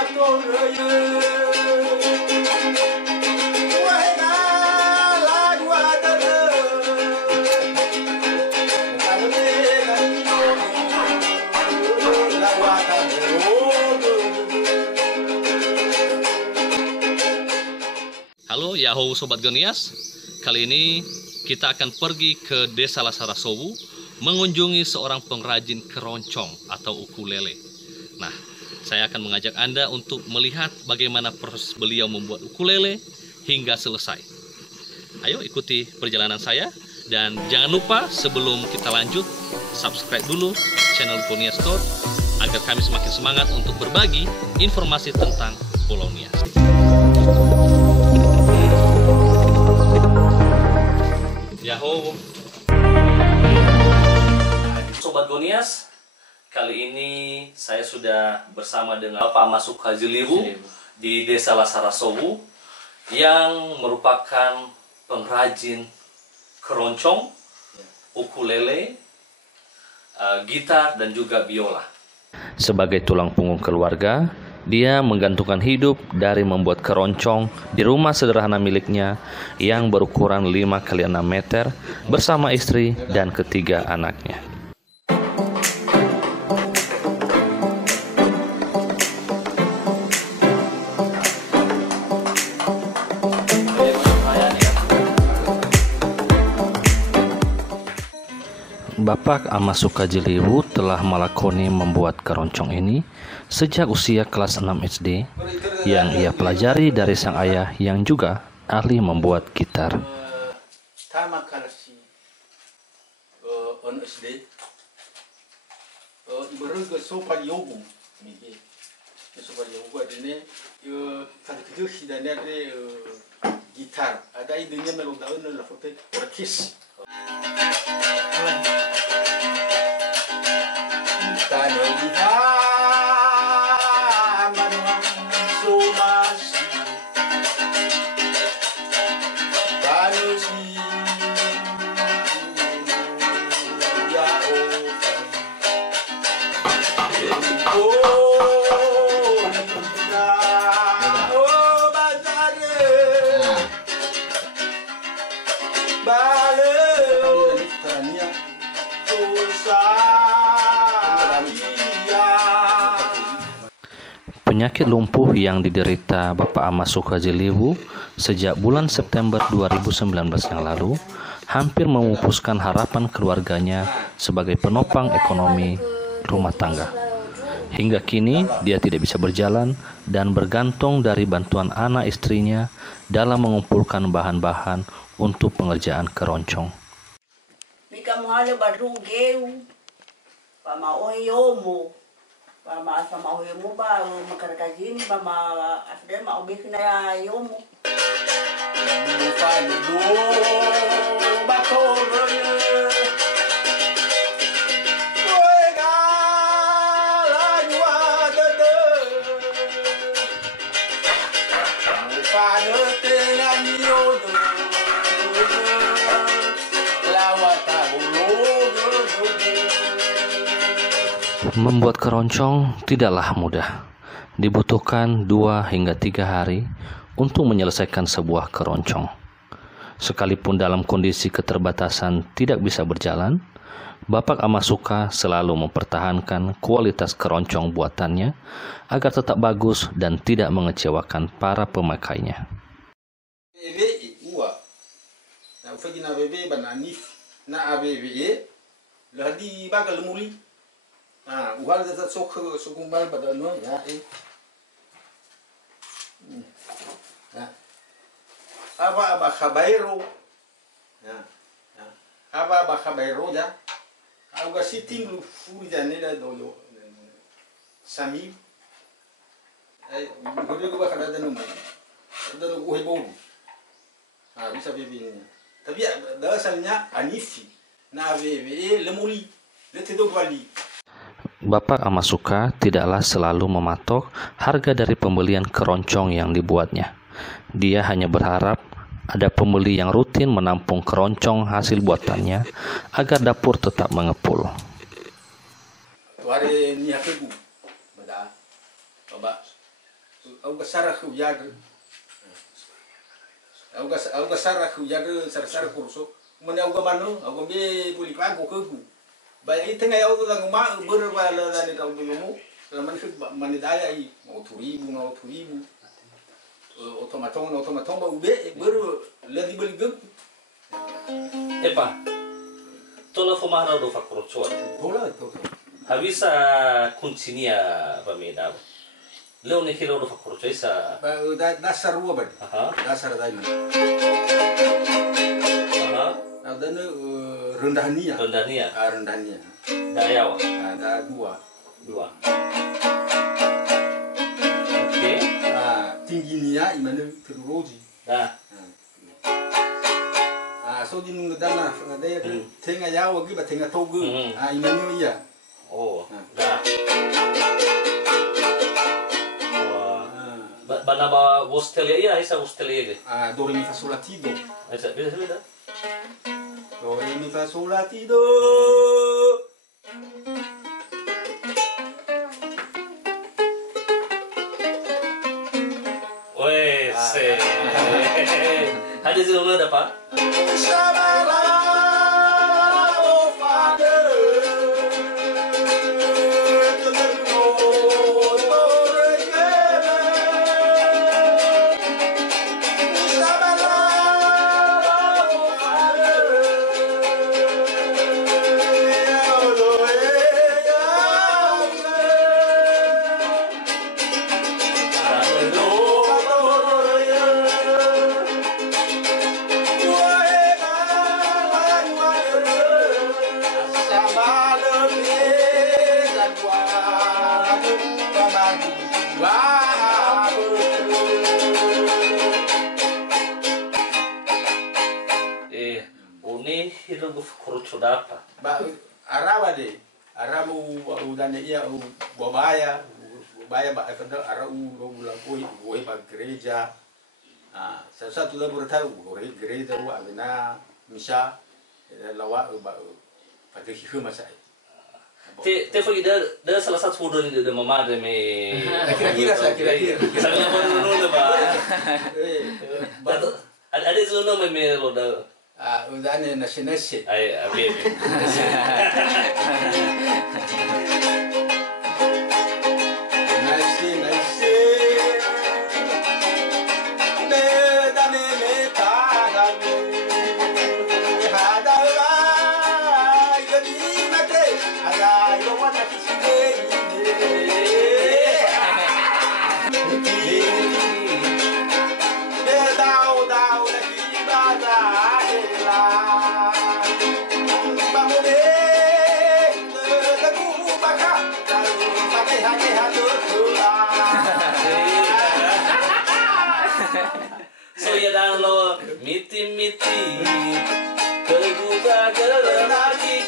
Halo Yahoo Sobat Gonias, kali ini kita akan pergi ke Desa Lasarasowu mengunjungi seorang pengrajin keroncong atau ukulele. Nah, saya akan mengajak Anda untuk melihat bagaimana proses beliau membuat ukulele hingga selesai. Ayo ikuti perjalanan saya, dan jangan lupa sebelum kita lanjut, subscribe dulu channel Pulau Nias Store agar kami semakin semangat untuk berbagi informasi tentang Pulau Nias. Yahoo Sobat Gonias, kali ini saya sudah bersama dengan Bapak Amasuka Jeliwu di Desa Lasarasowu yang merupakan pengrajin keroncong, ukulele, gitar, dan juga biola. Sebagai tulang punggung keluarga, dia menggantungkan hidup dari membuat keroncong di rumah sederhana miliknya yang berukuran 5 x 6 meter bersama istri dan ketiga anaknya. Bapak Amasuka Jeliwu telah melakoni membuat keroncong ini sejak usia kelas 6 SD yang ia pelajari dari sang ayah yang juga ahli membuat gitar. Gitar ada idenya melodian la foto orkes tano Penyakit lumpuh yang diderita Bapak Amasuka Jeliwu sejak bulan September 2019 yang lalu hampir memupuskan harapan keluarganya sebagai penopang ekonomi rumah tangga. Hingga kini dia tidak bisa berjalan dan bergantung dari bantuan anak istrinya dalam mengumpulkan bahan-bahan untuk pengerjaan keroncong. Mama sama oyomo ba makarakajini mama asde ma obikina ya yomo do batoro Membuat keroncong tidaklah mudah. Dibutuhkan 2 hingga 3 hari untuk menyelesaikan sebuah keroncong. Sekalipun dalam kondisi keterbatasan tidak bisa berjalan, Bapak Amasuka selalu mempertahankan kualitas keroncong buatannya agar tetap bagus dan tidak mengecewakan para pemakainya. Uhal zat sok sukumbal pada no ya apa khabairo ya apa khabairo ya aku sitting lu furi jane da doyo sami gede gua kada ada numai ada lu hebo bisa bibinya tapi dasarnya anifi na bebe lemuli letedo bali. Bapak Amasuka tidaklah selalu mematok harga dari pembelian keroncong yang dibuatnya. Dia hanya berharap ada pembeli yang rutin menampung keroncong hasil buatannya agar dapur tetap mengepul. au gasara khu yaga au gasara khu yaga sara kurso mane au gamano au be puli pago ku ba itenga ya au da nguma berba la da ni tau dulu man khu man daya I mau turibu otomaton ba ube beru la di beli gem Epa, tola fumara do fakrocot. bola to Habisa kuncinia pameda. Leo ne kilo do fakrocot isa. ba dasar rua ba Aha. dasar da ni Aha. ada ne rendahnia Rendahnya. rendahnia Dayawa. ada dua Oke. tingginya imana terroji Nah. so di nung dana ada tenga yawa gi ba tenga togu imana iya Oh. Dah. Wah. Bana ba Australia iya isa Australia ge. do re mi fa sol la ti do Isa beda. do re mi fa sol la ti do Wes. Ada zona ada apa? Hilo kurucu apa? Ba araba de arabu udane iya bobaya ba kada arabu rola koi ba gereja satu laboratório gereja wa abina misa lawa ba pada hikmah saya Te foi da salah satu foto ni da mama da me kira-kira Sabi na ba ba? Ada zona me lo da udane nasi Ay, bebe. nasi me dame me pagame hadala yadi mate ada yo wana kisige dau na kibada vamos ver lagu baka pakai hati So ya dan lo miti kerguga lagi